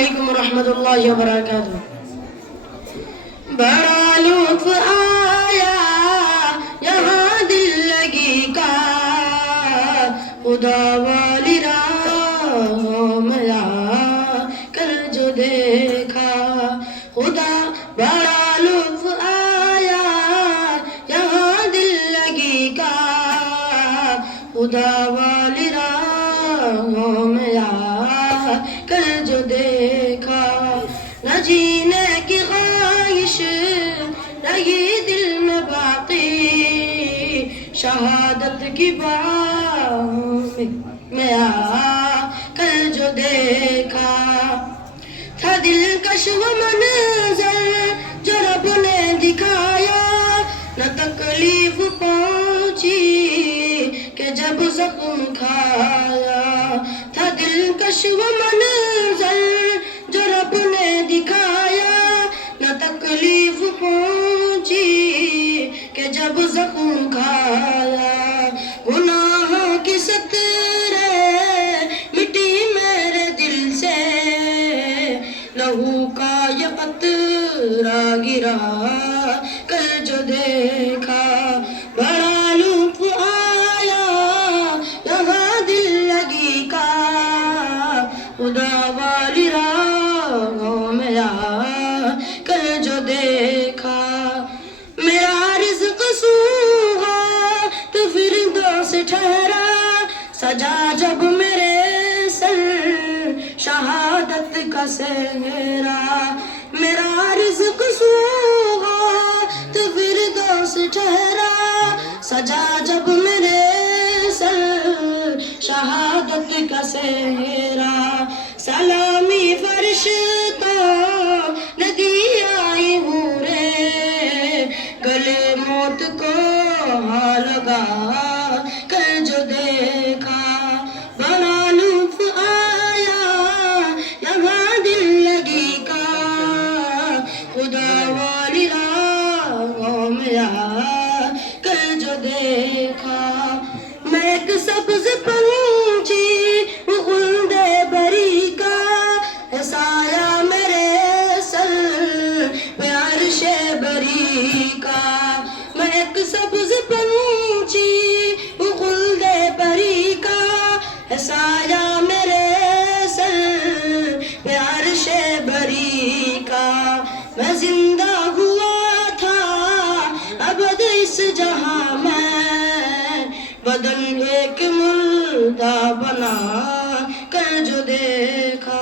علیکم ورحمۃ اللہ وبرکاتہ. بڑا لطف آیا یہاں دل لگی کا، خدا والی راہوں میں آ کر جو دیکھا. خدا بڑا لطف آیا یہاں دل لگی کا، خدا والی راہوں میں آ کر جو دیکھا. نہ جینے کی خواہش رہی دل میں باقی، شہادت کی باہوں میں آ کر جو دیکھا. تھا دلکش وہ منظر جو رب نے دکھایا، نہ تکلیف پہنچی کہ جب زخم کھایا. تھا دلکش وہ منظر جو رب نے دکھایا، نہ تکلیف پہنچی کہ جب زخم کھایا. گناہوں کی سترے مٹی میرے دل سے، لہو کا یہ قطرہ گرا کر جو دیکھا. بڑا لطف آیا یہاں دل لگی کا، خدا والی راہوں میں آ کر جو دیکھا. میرا رزق سوہا تو فردوس ٹھہرا، سجا جب میرے سر شہادت کا صحرا. میرا رزق سوہا تو فردوس ٹھہرا، سجا جب میرے سر شہادت کا صحرا. سلامی فرشتوں نے دیا ہوں رے، گلے موت کو ہاں لگا کر جو دیکھا. بڑا لطف آیا یہاں دل لگی کا، خدا والی راہوں میں آ کر جو دیکھا. میں ایک سبز پنچھی وہ خلد بری کا، ہے سایہ میرے سر پہ عرش بری کا. میں ایک سبز پنچھی وہ خلد بری کا، ہے سایہ میرے سر پہ عرش بری کا. میں زندہ ہوا تھا ابد اس جہاں میں، بدن ایک مردہ بنا کر جو دیکھا.